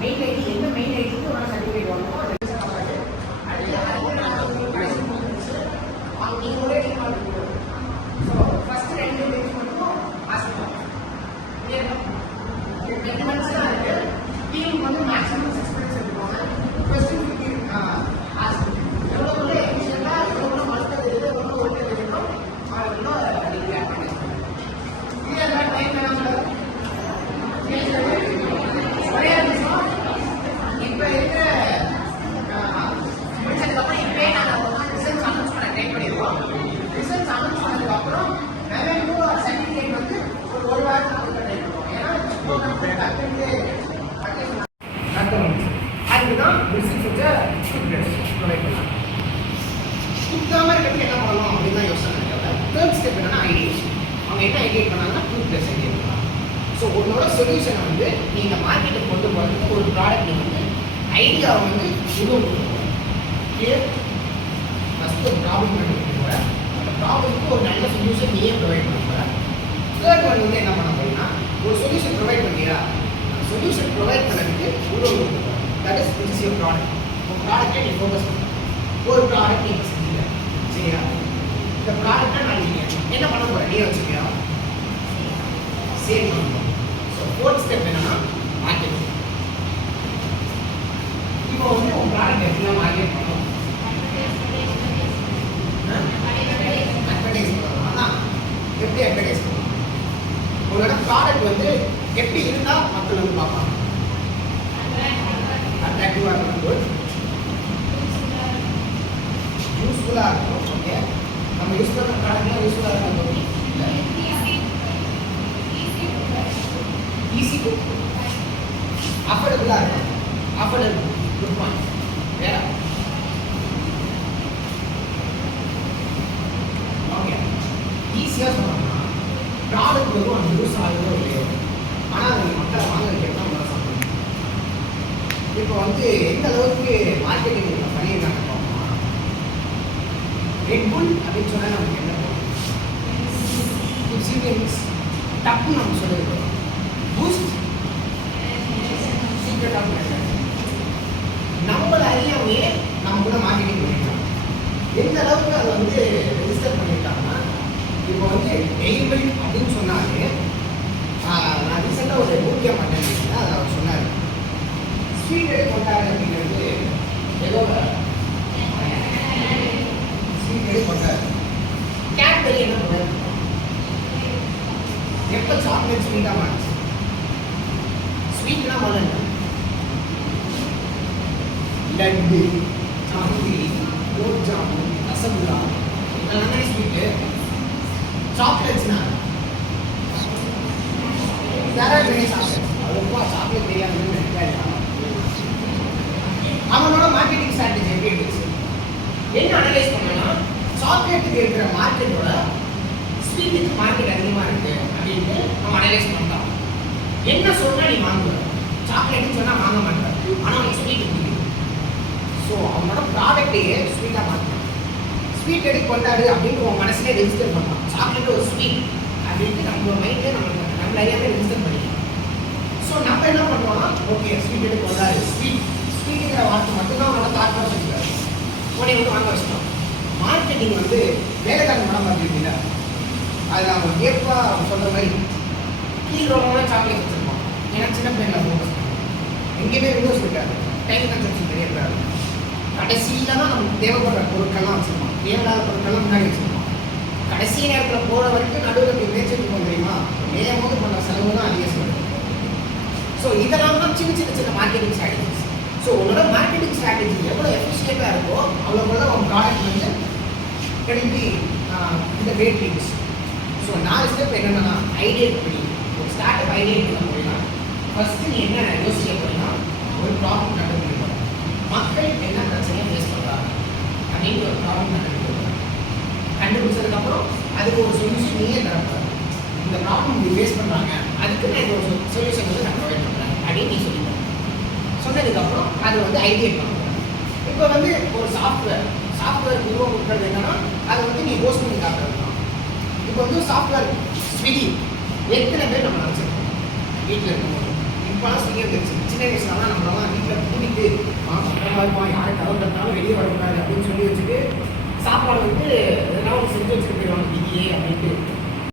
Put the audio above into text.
Mail ID எந்த mail ஐடிக்கு ஒரு சர்டிஃபிகேட் வாங்கணும் அது நீங்கள் ஒரே டீம் இருக்கும். ஸோ ஃபர்ஸ்ட் 2 பேஜ் மட்டும் ஆசைப்படும். மெட்டீரியல்ஸ் தான் இருக்கு. டீம் வந்து மேக்ஸிமம் 6 பேஜ் எடுப்பாங்க. கொஸ்டின் எவ்வளோ எஃபிஷியண்டாக எவ்வளோ மல்டிபிள் எவ்வளோ ஓல்டேஜ் இருக்கணும் அவ்வளோ டிக்ளேர் பண்ணி இதெல்லாம் டைம் மேனேஜ்மெண்ட் இப்போ இருக்கிற முடிச்சதுக்கப்புறம் இப்போயே நாங்கள் ரிசல்ட்ஸ் அனௌன்ஸ் பண்ண ட்ரை பண்ணிடுவோம். ரிசல்ட்ஸ் அனௌன்ஸ் பண்ணதுக்கப்புறம் ரெவென்யூ சர்டிஃபிகேட் வந்து ஒரு வாரத்தில் கொடுக்க ட்ரை பண்ணுவோம். ஏன்னா அதுதான் ரிசல்ட்ஸ் ப்ரொவைட் பண்ணலாம். கொடுக்காம இருக்கிறதுக்கு என்ன பண்ணலாம் அப்படின்னு தான் யோசனை. தேர்ட் ஸ்டெப் என்னன்னா ஐடியேஷன். அவங்க என்ன ஐடியேட் பண்ணாங்கன்னா 2+ ஐடியேட் பண்ணலாம். ோ உன்னோட சொல்யூஷனை வந்து நீங்கள் மார்க்கெட்டுக்கு கொண்டு போகிறதுக்கு ஒரு ப்ராடக்ட் வந்து ஐடியாவை வந்து உருவாக்கணும். கிளியர்? ஃபஸ்ட்டு ஒரு ப்ராப்ளம் கண்டுபிடிக்க அந்த ப்ராப்ளத்துக்கு ஒரு நல்ல சொல்யூஷன் நீயே ப்ரொவைட் பண்ண போகிற. தேர்ட் ஒன் வந்து என்ன பண்ண போறீங்கன்னா ஒரு சொல்யூஷன் ப்ரொவைட் பண்ணியா சொல்யூஷன் ப்ரொவைட் பண்ணதுக்கு உருவாக்க போகிறேன். That is which is your product. உங்கள் ப்ராடக்டை நீ ஃபோக்கஸ் பண்ண ஒரு ப்ராடக்ட் நீங்கள் செஞ்சீங்க சரியா? இந்த ப்ராடக்டை நான் நீங்கள் என்ன பண்ண போகிறேன் நீ வச்சுக்கியா சேல் பண்ணணும். ஸோ ஃபோர்த் ஸ்டெப் என்னன்னா மார்க்கெட்டிங். இப்போ வந்து உங்கள் ப்ராடக்ட் எப்படிலாம் மார்க்கெட் பண்ணணும்? அட்வர்டைஸ் பண்ணணும். ஆனால் எப்படி அட்வர்டைஸ் பண்ணணும்? உங்களோட ப்ராடக்ட் வந்து எப்படி இருந்தால் மக்கள் வந்து பார்ப்பாங்க? அட்ராக்டிவாக இருக்கணும், யூஸ்ஃபுல்லாக இருக்கணும். ஓகே, நம்ம யூஸ் பண்ணுற ப்ராடக்ட்லாம் யூஸ்ஃபுல்லாக இருக்கணும். ஈஸி டு அஃபோர்டபுளாக இருக்கும். Affordable good point. வேற ஓகே ஈஸியாக சொல்லணும்னா ப்ராடக்ட் வந்து அந்த யூஸ் ஆகுதோ இல்லையோ ஆனால் அது மக்களை வாங்குறதுக்கு என்ன பண்ண சொல்லணும். இப்போ வந்து எந்த அளவுக்கு மார்க்கெட்டிங் பண்ணியிருக்காங்க ரெட் புல் அப்படின்னு சொன்னால் நமக்கு என்ன டப்புன்னு நம்ம சொல்லியிருக்கோம். பூஸ்ட் சீக்ரெட் ஆஃப் மெத்தட் நம்மளை அறியாமையே நம்ம கூட மார்க்கெட்டிங் பண்ணியிருக்காங்க. எந்த அளவுக்கு அதை வந்து ரெஜிஸ்டர் பண்ணியிருக்காங்கன்னா இப்போ வந்து எய்பிள் அப்படின்னு சொன்னாலே நான் ரீசெண்டாக ஒரு ஊக்கிய மாட்டேன் அதை அவர் சொன்னார். ஸ்வீட் எடுத்து கொண்டாரு அப்படிங்கிறது ஏதோ ஸ்வீட் எடுத்து கொண்டாரு. கேட்பரி என்ன பண்ணாரு? எப்போ சாக்லேட் ஸ்வீட்டாக மாறிச்சு? ஸ்வீட்னா முதல்ல லட்டு, ஜாங்கிரி, குலோப் ஜாமுன், ரசகுல்லா இதெல்லாம் தான் ஸ்வீட்டு. சாக்லேட்ஸ்னா யாராவது சாக்லேட் அவ்வளோவா சாக்லேட் தெரியாதுன்னு அவனோட மார்க்கெட்டிங் ஸ்ட்ராட்டஜி எப்படி இருந்துச்சு? என்ன அனலைஸ் பண்ணோம்னா சாக்லேட்டுக்கு இருக்கிற மார்க்கெட்டோட ஸ்வீட்டுக்கு மார்க்கெட் அதிகமாக இருக்கு அப்படின்ட்டு நம்ம அனலைஸ் பண்ணலாம். என்ன சொன்னால் நீ வாங்குவ? சாக்லேட்டுன்னு சொன்னால் வாங்க மாட்டேன், ஆனால் அவனுக்கு ஸ்வீட் பிடிக்கும். ஸோ அவனோட ப்ராடக்டையே ஸ்வீட்டாக மாற்றலாம். ஸ்வீட் எடுத்து கொண்டாடு அப்படின்னு உன் மனசுலேயே ரெஜிஸ்டர் பண்ணலாம். சாக்லேட் ஒரு ஸ்வீட் அப்படின்ட்டு நம்ம மைண்டில் நம்ம அறியாமல் ரெஜிஸ்டர் பண்ணிக்கலாம். ஸோ நம்ம என்ன பண்ணுவோம்னா ஓகே ஸ்வீட் எடுத்து கொண்டாடு ஸ்வீட்டுங்கிற வார்த்தை மட்டும்தான் அவனோட தாக்கமாக வச்சுக்கிறாரு. உடனே வந்து வாங்க வச்சுக்கலாம். மார்க்கெட்டிங் வந்து வேலைக்காரன் படம் பார்த்துருக்கீங்களா? அதில் அவங்க கேட்பா அவங்க சொல்கிற மாதிரி கீழ் ரோமான சாக்லேட் வச்சுருப்போம். ஏன்னா சின்ன பிள்ளைங்களை ஃபோக்கஸ் பண்ணுவோம். எங்கேயுமே விண்டோஸ் இருக்காது, டைம் கன்சப்ஷன் தெரியாது. கடைசியில் தான் நமக்கு தேவைப்படுற பொருட்கள்லாம் வச்சுருப்போம். தேவையில்லாத பொருட்கள்லாம் முன்னாடி வச்சுருப்போம். கடைசி நேரத்தில் போகிற வரைக்கும் நடுவில் மேய்ச்சிருக்கோம் தெரியுமா? மேயும் போது பண்ணுற செலவு தான் அதிக செலவு. ஸோ இதெல்லாம் தான் சின்ன சின்ன சின்ன மார்க்கெட்டிங் ஸ்ட்ராட்டஜிஸ். ஸோ உங்களோட மார்க்கெட்டிங் ஸ்ட்ராட்டஜி எவ்வளோ எஃபிஷியண்ட்டாக இருக்கோ அவ்வளோ உங்கள் ப்ராடக்ட் வந்து கிடைப்பி இந்த கிரேட் ரீச். ஸோ 4 ஸ்டெப் என்னென்னா ஐடியேட் பண்ணி ஒரு ஸ்டார்ட் அப் ஐடியேட் பண்ண போறீங்கன்னா ஃபஸ்ட்டு நீ என்ன யோசிக்க போறீங்கன்னா ஒரு ப்ராப்ளம் கண்டுபிடிக்கணும். மக்கள் என்ன பிரச்சனையை ஃபேஸ் பண்ணுறாங்க அப்படின்னு ஒரு ப்ராப்ளம் கண்டுபிடிக்கணும். கண்டுபிடிச்சதுக்கப்புறம் அதுக்கு ஒரு சொல்யூஷன் நீயே தரப்போற. இந்த ப்ராப்ளம் இப்படி ஃபேஸ் பண்ணுறாங்க, அதுக்கு நான் இந்த ஒரு சொல்யூஷன் வந்து நான் ப்ரொவைட் பண்ணுறேன் அப்படின்னு நீ சொல்லிடுறேன். சொன்னதுக்கப்புறம் அது வந்து ஐடியேட் பண்ணுறேன். இப்போ வந்து ஒரு சாஃப்ட்வேர் உருவாக்குறது என்னன்னா அதை வந்து நீ ஹோஸ்ட் பண்ணி காட்டுறது தான். இப்போ வந்து சாஃப்ட்வேர் ஸ்விக்கி எத்தனை பேர் நம்ம நினச்சிருக்கோம் வீட்டில் இருக்கும்போது இப்போலாம் சொல்லி வந்துருச்சு. சின்ன வயசுலலாம் நம்மளாம் வீட்டில் பூட்டிட்டு பத்திரமா இருப்போம், யாரும் கதவு தட்டினாலும் வெளியே வரக்கூடாது அப்படின்னு சொல்லி வச்சுட்டு சாப்பாடு வந்து எதனா ஒன்று செஞ்சு வச்சுட்டு போயிடுவாங்க வீட்டிலேயே அப்படின்ட்டு.